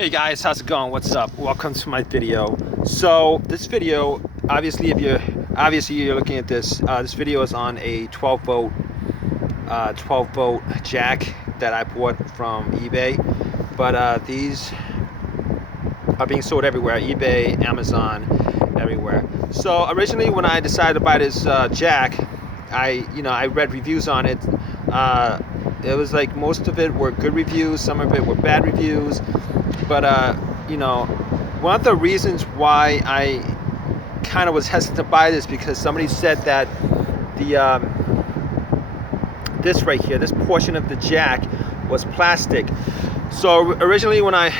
Hey guys, how's it going? What's up? Welcome to my video. So this video, obviously you're looking at this, this video is on a 12 volt jack that I bought from eBay. But these are being sold everywhere, eBay, Amazon, everywhere. So originally when I decided to buy this jack, I read reviews on it. It was like most of it were good reviews, some of it were bad reviews. But one of the reasons why I kind of was hesitant to buy this because somebody said that this right here, this portion of the jack was plastic. So originally when I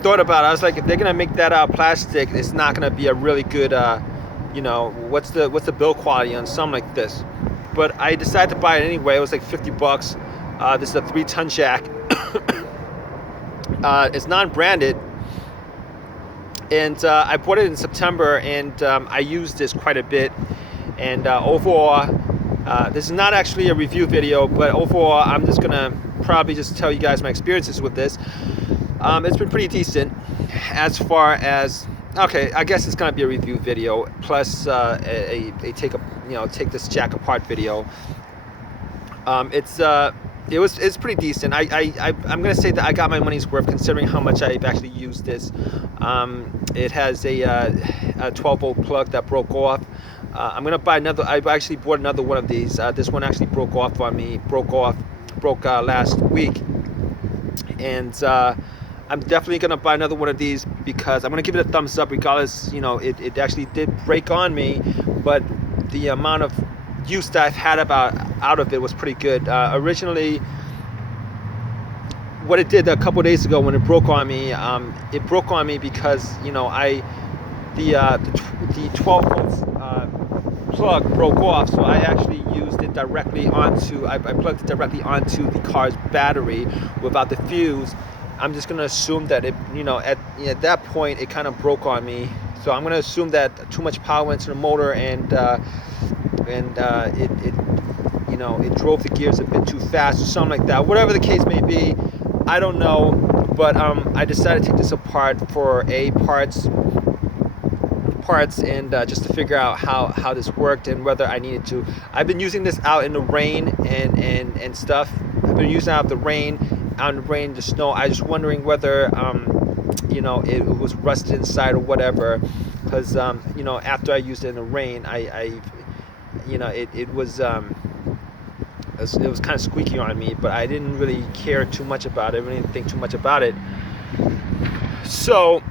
thought about it, I was like, if they're gonna make that out of plastic, it's not gonna be a really good what's the build quality on something like this. But I decided to buy it anyway. It was like 50 bucks. This is a 3-ton jack. It's non-branded, and I bought it in September, and I used this quite a bit. And overall, this is not actually a review video, but overall, I'm just gonna probably just tell you guys my experiences with this. It's been pretty decent as far as, okay, I guess it's gonna be a review video plus a take this jack apart video. It's pretty decent. I'm gonna say that I got my money's worth considering how much I've actually used this. It has a 12 volt plug that broke off. I'm gonna buy another. I actually bought another one of these. This one actually broke off on me. Broke last week, and I'm definitely gonna buy another one of these because I'm gonna give it a thumbs up regardless. It actually did break on me, but the amount of use that I've had out of it was pretty good. Originally, what it did a couple days ago when it broke on me, it broke on me because the 12 volt plug broke off, so I actually used it directly onto. I plugged it directly onto the car's battery without the fuse. I'm just gonna assume that it, at that point it kind of broke on me. So I'm gonna assume that too much power went to the motor and it drove the gears a bit too fast or something like that. Whatever the case may be, I don't know. But I decided to take this apart for parts and just to figure out how this worked and whether I needed to. I've been using this out in the rain and stuff. I've been using it out in the rain, the snow. I was just wondering whether it was rusted inside or whatever, because after I used it in the rain, it was kind of squeaky on me, but I didn't really care too much about it. I really didn't think too much about it. So,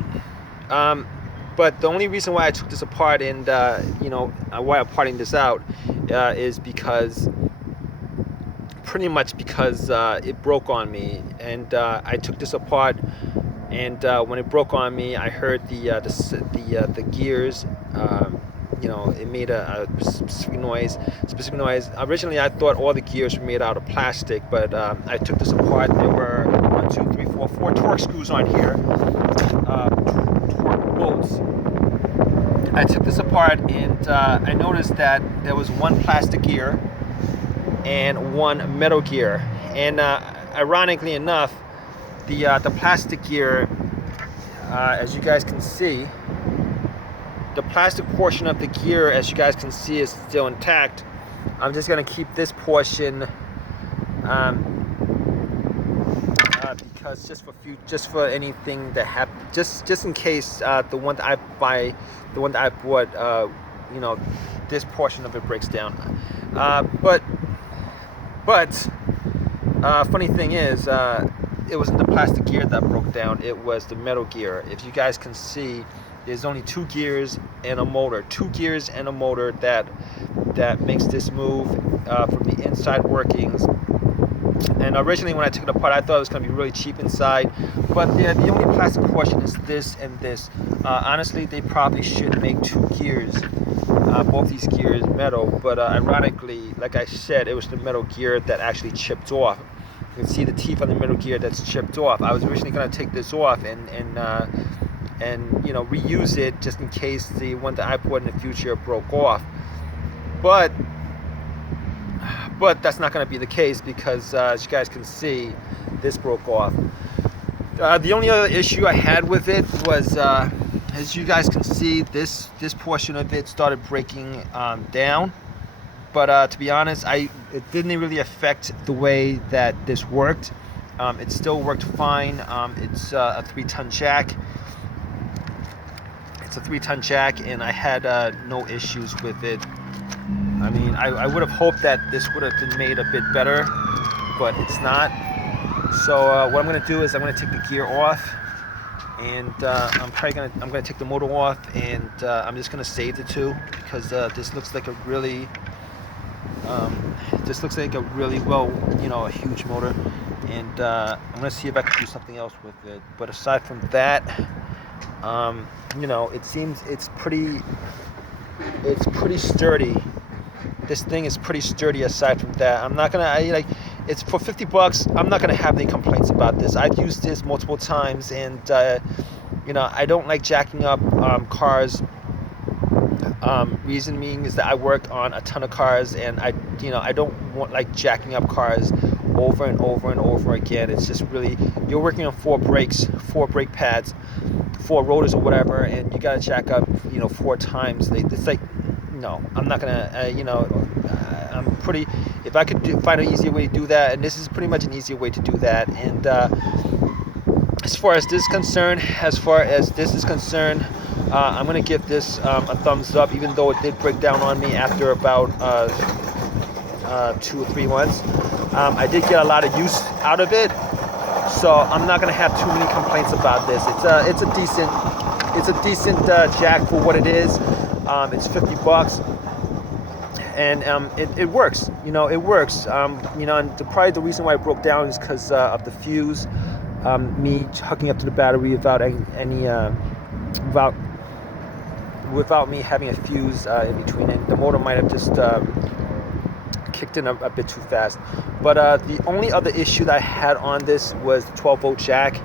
but the only reason why I took this apart and why I'm parting this out is because pretty much because it broke on me, and I took this apart. And when it broke on me, I heard the gears. It made a specific noise. Originally, I thought all the gears were made out of plastic, but I took this apart. There were 4 torque screws on here, torque bolts. I took this apart, and I noticed that there was one plastic gear and one metal gear. And ironically enough, the plastic gear, as you guys can see, the plastic portion of the gear, as you guys can see, is still intact. I'm just going to keep this portion because just for anything that happens, just in case the one that I bought, this portion of it breaks down. But funny thing is, it wasn't the plastic gear that broke down, it was the metal gear. If you guys can see, there's only 2 gears and a motor. 2 gears and a motor that makes this move from the inside workings. And originally when I took it apart, I thought it was going to be really cheap inside. But the only plastic portion is this and this. Honestly, they probably should make 2 gears. Both these gears metal. But ironically, like I said, it was the metal gear that actually chipped off. You can see the teeth on the metal gear that's chipped off. I was originally going to take this off and reuse it just in case the one that I bought in the future broke off. But that's not going to be the case because as you guys can see, this broke off. The only other issue I had with it was, as you guys can see, this portion of it started breaking down. But to be honest, it didn't really affect the way that this worked. It still worked fine. It's a 3-ton jack. It's a 3-ton jack, and I had no issues with it. I mean, I would have hoped that this would have been made a bit better, but it's not. So what I'm gonna do is I'm gonna take the gear off, and I'm gonna take the motor off, and I'm just gonna save the two, because this looks like a really well, a huge motor, and I'm gonna see if I can do something else with it. But aside from that, it seems it's pretty sturdy. This thing is pretty sturdy. Aside from that, I'm not gonna it's for $50. I'm not gonna have any complaints about this. I've used this multiple times, and I don't like jacking up cars. Reason being is that I work on a ton of cars, and I don't want jacking up cars over and over and over again. It's just really, you're working on 4 brake pads, 4 rotors or whatever, and you gotta jack up 4 times. It's like, no, I'm not gonna. If I could find an easier way to do that, and this is pretty much an easier way to do that. And as far as this is concerned, I'm gonna give this a thumbs up, even though it did break down on me after about 2 or 3 months. I did get a lot of use out of it, so I'm not gonna have too many complaints about this. It's a decent jack for what it is. It's $50, and it works. It works. And probably the reason why it broke down is because of the fuse. Me hooking up to the battery without me having a fuse in between it. The motor might have just kicked in a bit too fast. But the only other issue that I had on this was the 12-volt jack.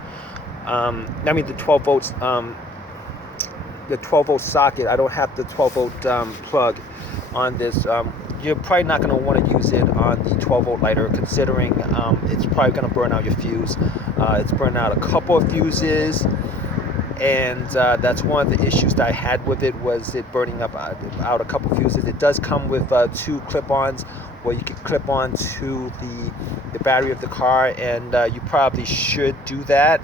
The 12 volts. The 12-volt socket. I don't have the 12-volt plug on this. You're probably not going to want to use it on the 12-volt lighter, considering it's probably going to burn out your fuse. It's burned out a couple of fuses, and that's one of the issues that I had with it, was it burning out a couple of fuses. It does come with 2 clip-ons where you can clip on to the battery of the car, and you probably should do that.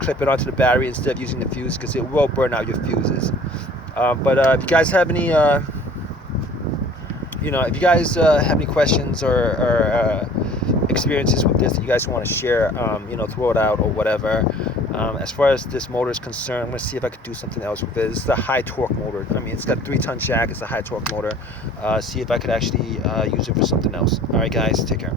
Clip it onto the battery instead of using the fuse, because it will burn out your fuses. But if you guys have any have any questions or experiences with this that you guys want to share, throw it out or whatever. As far as this motor is concerned, I'm going to see if I could do something else with it. This is a high torque motor. I mean, it's got a 3-ton jack. It's a high torque motor. See if I could actually use it for something else. All right, guys, take care.